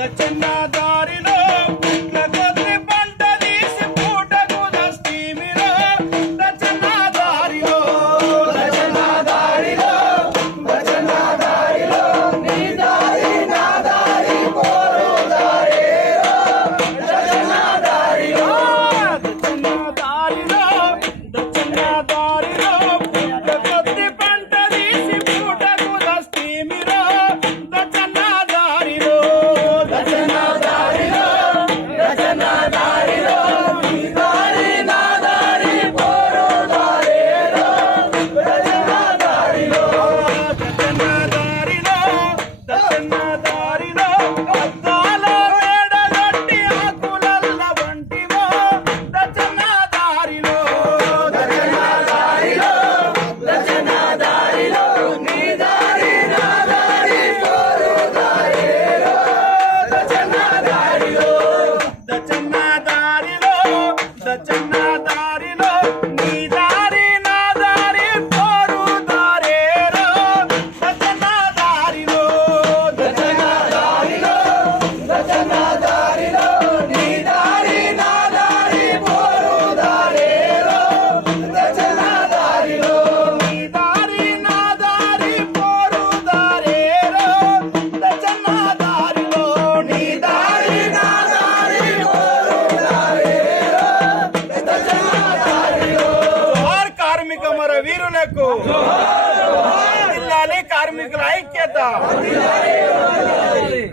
దచ్చన్న దారిలో పుట్ల కొద్ది పంట తీసి పూటకు దస్తీమిలో దచ్చన్న దారిలో నీ దారి నా దారి పోరు దారేరో దచ్చన్న దారిలో దచ్చన్న దారిలో పుట్ల కొద్ది పంట తీసి పూటకు దస్తీమిలో దచ్చన్న దారిలో దచ్చన్న దారిలో నీ దారి నా దారి పోరు దారేరో దచ్చన్న దారిలో నీ దారి నా దారి పోరు దారేరో దచ్చన్న దారిలో నీ దారి నా దారి పోరు దారేరో దచ్చన్న దారిలో నీ దారి నా దారి పోరు దారేరో కార్మిక మర వీరులకు జిల్లాలే కార్మికుల ఐక్యత.